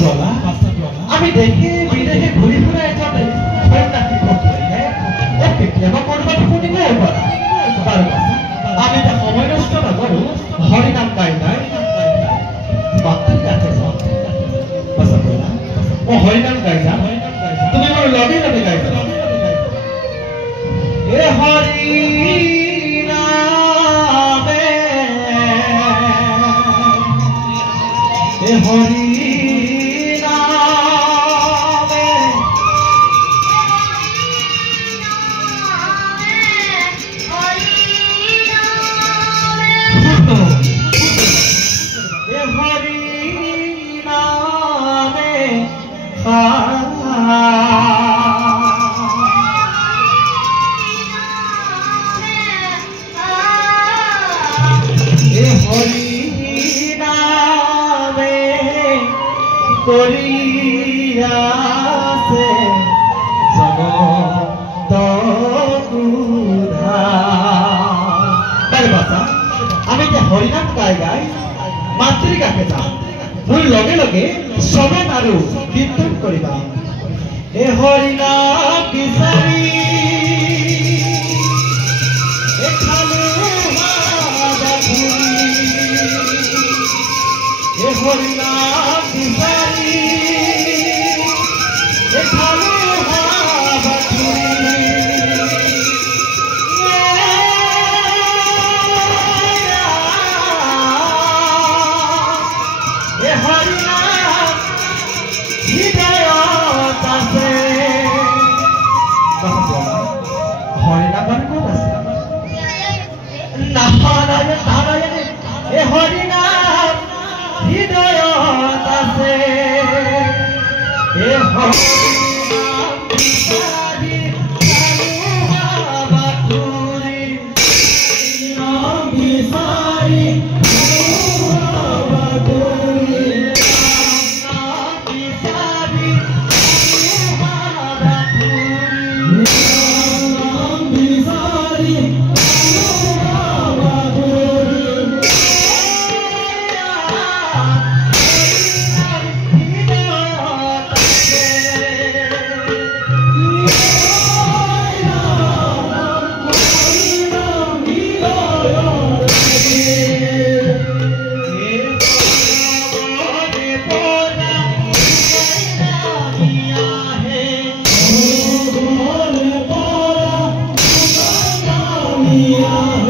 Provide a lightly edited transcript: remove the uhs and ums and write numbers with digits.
আমি দেখে বিদেশে ঘূৰি ফুৰা এজনে সন্ন্যাসী কৰিলে কেতিয়াবা কৰবাত শুনিবও পাৰা বাৰু আমি এতিয়া সময় নষ্ট নকৰো হৰিনাম গাই গাই বাতিৰ কাছে যাওঁ হৰিনাম গাই যাম তুমি মোৰ লগে লগে গাই যাবা এ হৰি নামে এ হৰি আমি যে হৰিনাম গাই গাই মাতৃ কাকে যাম মোৰ লগে লগে সবেন আৰু কীৰ্তন কৰিবা এ হৰিনাম বিচাৰি এ হৰিনাম বিচাৰি Yeah.